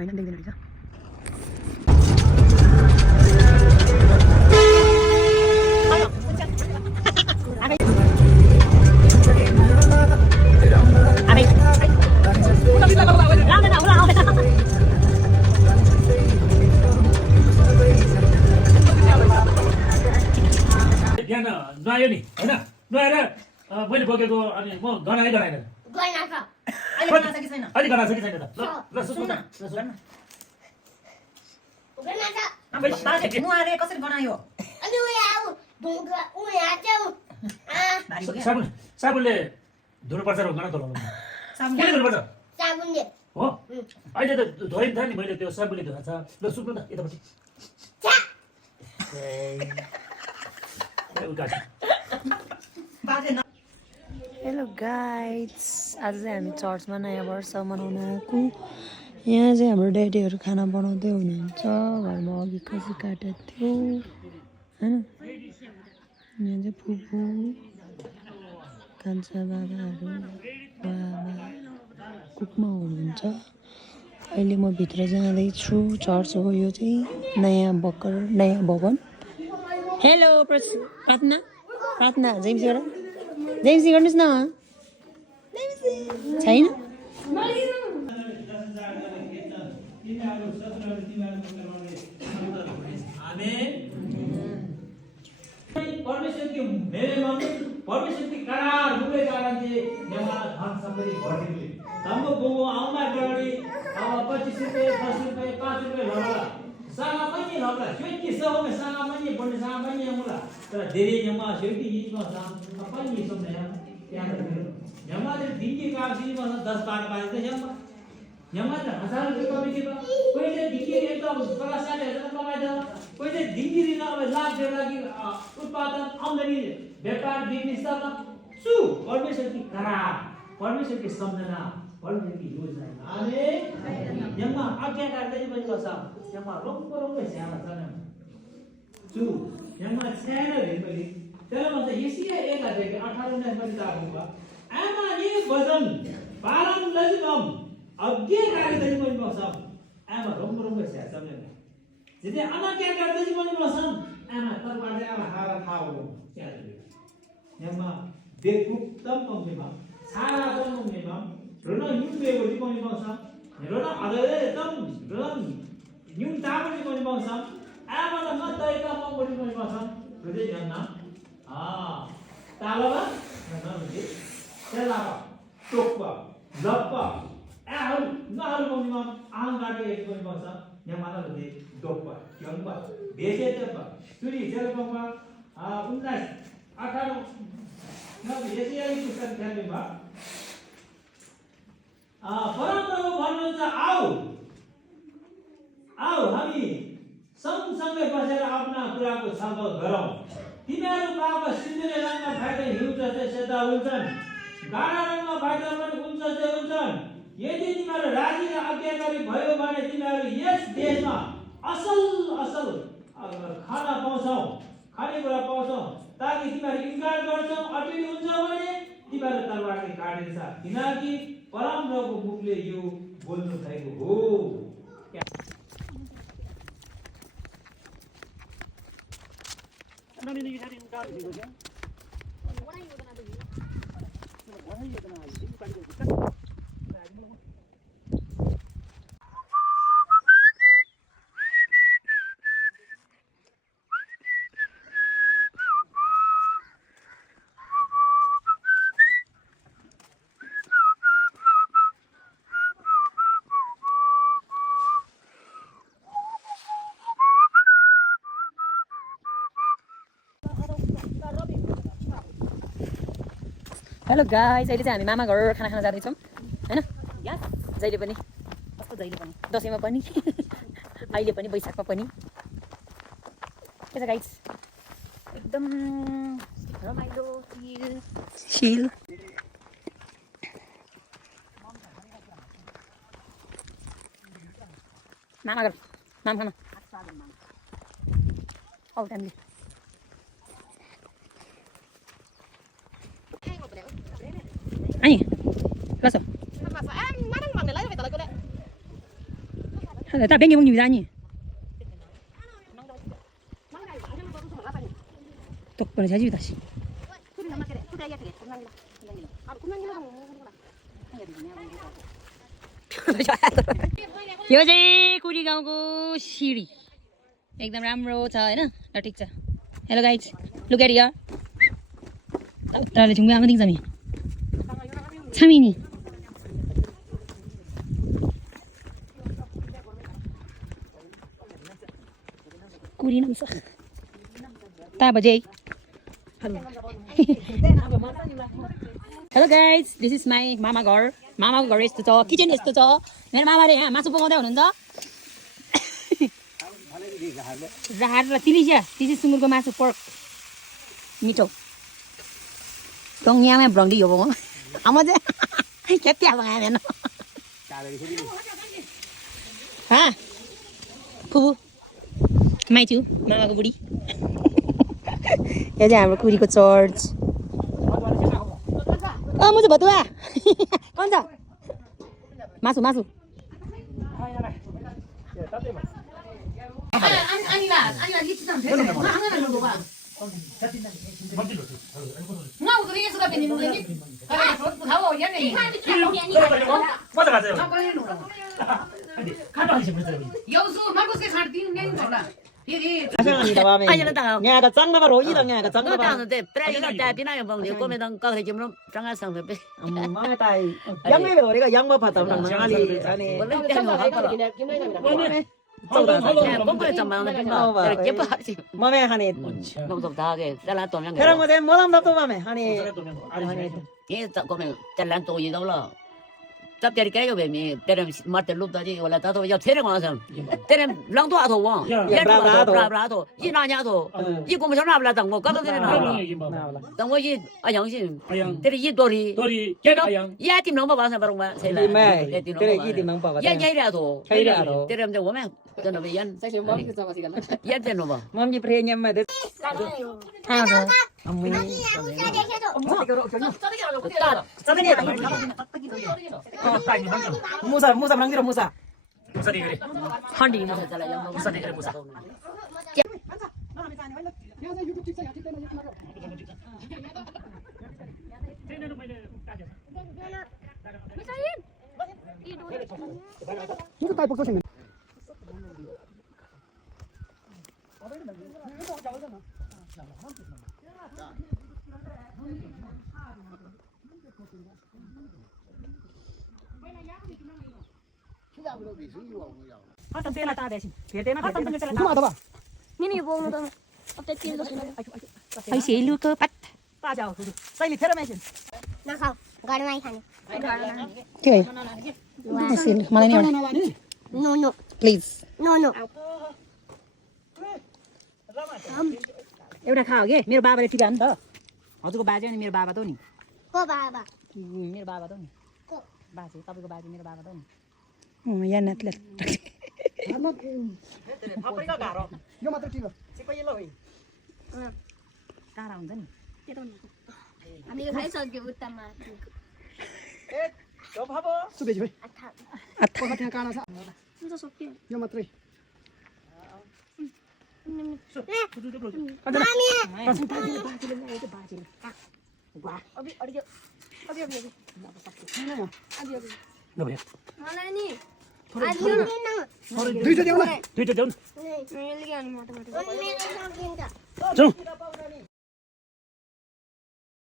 होइन देख्दैन रहेछ बिहान नुहायो नि होइन नुहाएर मैले बोकेको अनि म गनाएँ गनाएन अहिले गनाएको छ कि छैन त ल सुन्नु न नुहारे कसरी बनायो साबुनले धुनुपर्छ र गना धुलाउनु के धुनुपर्छ हो अहिले त धोइन थियो नि मैले त्यो साबुनले धुएको छ ल सुन्नु न यतापट्टि हेलो गाइड्स आज चाहिँ हामी चर्चमा नयाँ वर्ष मनाउन आएको यहाँ चाहिँ हाम्रो ड्याडीहरू खाना बनाउँदै हुनुहुन्छ घरमा अघि खसी काटेको थियो होइन यहाँ चाहिँ फुपू कान्छा बाबाहरू बाबा कुकमा हुनुहुन्छ अहिले म भित्र जाँदैछु चर्च हो यो चाहिँ नयाँ भवन हेलो प्रार्थना जेम्सी गर्नुहोस् न छैन परमेश्वर की करार हुए कारण चाहिँ यहाँ धन सम्पत्ति भर्टिले हाम्रो गाउँमा आउँदा डढी अब 25 रुपैयाँ 10 रुपैयाँ 5 रुपैयाँ लग्ला सागा पनि लग्ला स्वेटी सहमे सागा पनि बन्ने सागा पनि मुला तर धेरै यहाँ स्वेटी हिजमा पनि सम्झे यहाँ यहाँ दिनकी कागजीमा 10 12 बाजे यहाँ यहाँ 1000 रुपैयाँ कमिटीमा कोहीले दिनकी एकदम 50,000 कमाइदा कोहीले दिनकी दिन अब लाख डेढ लाख उत्पादन आम्दानी व्यापार बिजनेस सु परमेश्वर की करार परमेश्वर की सम्झना परमेश्वर की योजना आमेन यहाँ आज्ञाकार पनि बन्छ यहाँ रोङ्गो स्याना छन् सु यहाँ स्याना हेर्दै त्यसले भन्छ यसिया 1 अध्यायको 18 19 मा लेखेको आमा नि वचन पालन लजिकम आज्ञाकारी पनि बन्छ आमा रोङ्गो स्याना छन् जति अनाज्ञाकार पनि बन्छन् आमा तरबारले आमा हारा थाहा हो यहाँ बेकुप्तम पङ्क्तिमा सारातम पङ्क्तिमा ऋण युगेवटी पनि पाउँछ ऋण अधेतम ऋण न्यूनतावटी पनि पाउँछ आमालाई मतैका पङ्क्ति पनि पाउँछ हृदय जन्म तालवा नहुने तेलावा टोक्पा लप्पा आहरू नहरू पङ्क्तिमा अहङ्कारको एक पनि पाउँछ यहाँ मात्र हृदय टोक्पा यङ्पा भेसेतपा सुरी जेलपमा 19 18 यसियाली पुस्तक ध्यानमा परमप्रभु भन्नुहुन्छ आऊ हामी सँगसँगै बसेर आफ्ना कुराको छलफल गरौँ तिमीहरू पाप सिन्दुरे रङमा फाइदा हिउँ जस्तै सेता हुन्छन् गाढा रङमा फाइदा पनि उन जस्तै हुन्छन् यदि तिमीहरू राजी र आज्ञाकारी भयो भने तिमीहरू यस देशमा असल खाना पाउँछौ खानेकुरा पाउँछौ ताकि तिमीहरू इन्कार गर्छौ अटिल हुन्छ भने तिमीहरू तरबारले काटिन्छ किनकि परमप्रभुको मुखले यो बोल्नु भएको हो हेलो गाइस अहिले चाहिँ हामी मामा घर खाना खान जाँदैछौँ हैन जहिले पनि कस्तो जहिले पनि दसैँमा पनि अहिले पनि वैशाखमा पनि के छ गाइस एकदम रमाइलो चिल मामा घर माम खाना औ टाइमले Ani, laso. 다 뱅개 먹는 아니. 똑바로 자주 다시. यो चाहिँ कुरी गाउँको सिँढी एकदम राम्रो छ होइन ल ठिक छ hello guys look at here उताले छुङ आमा देख्छ नि छामिनी कुरी नम्स ता बजे hello guys this is my मामा घर मामाको घर यस्तो छ किचन यस्तो छ मेरो मामाले यहाँ मासु पकाउँदै हुनुहुन्छ राहार र तिलिसिया तिसी सुँगुरको मासु पर्क मिठो टङ्यामा भ्रङ्गी हो आमा चाहिँ खेती अब आएन फुबु माइचु मामाको बुढी यो चाहिँ हाम्रो कुरीको चर्च मुझे भतुवा कौन सा मासु मासु nhà cái trắng nó vào rồi gì đâu nhà cái trắng nó vào rồi trai tí này bằng điều có mấy thằng có thể chấm nó trắng á sang rồi mấy tay giống như rồi cái giống mà phải tầm là anh đi bông cái chấm mà nó chép gì mà mẹ hani nó tập ta cái đã là toàn những cái cái mà mỗi lần tập tôi mà mẹ hani cái tập có mẹ đã làm tôi gì đâu là tập cái cái về mẹ để mà để lúc đó chứ là tao tôi thế nào mà để lòng tôi thôi wow bra thôi gì nào nhá thôi gì cũng không làm là tao ngồi cái thế nào tao ngồi gì anh yang gì để gì đôi cái đó ya tìm nó mà sao mà thế là để tìm nó mà ya ya thôi để làm cho mình cho nó về ăn ya thế nó mà mom gì pre nhâm mà Musa, Musa, manggil Musa. Musa di kiri. Handi. Musa di kiri Musa. Itu type of thing. Atang tela ta desin. Pete na atang tela. Kuma ta ba? Mini bông nó अपने तीन लोग Ay si ilu ko pat Ta chào. Sai li thera mesin. ना खाओ घर में ही खाने के si मलाई नि एउटा no no please no no एउटा खाओ के मेरो बाबाले टिप्यो नि त हजुरको बाजे अनि मेरो बाबा त हो नि को बाबा मेरो बाबा त हो नि को बाजे तपाईको बाजे मेरो बाबा त हो नि यहाँ नातले Afrika garo. Yo मात्र ठीक हो Siapa yelo hoi? कारा हुन्छ नि हामी यो खाइसक्यो उतामा Eh, yo babo. सुबेज भाइ अच्छा अथा कोमा त्यहाँ काना छ म त सक्यो यो मात्रै मामी अबि अबि अबि अबि Dobra. मलाई नि आज दिन दुईटा देऊ न Duit dia. मैले के अनि मोटो मोटो Jom.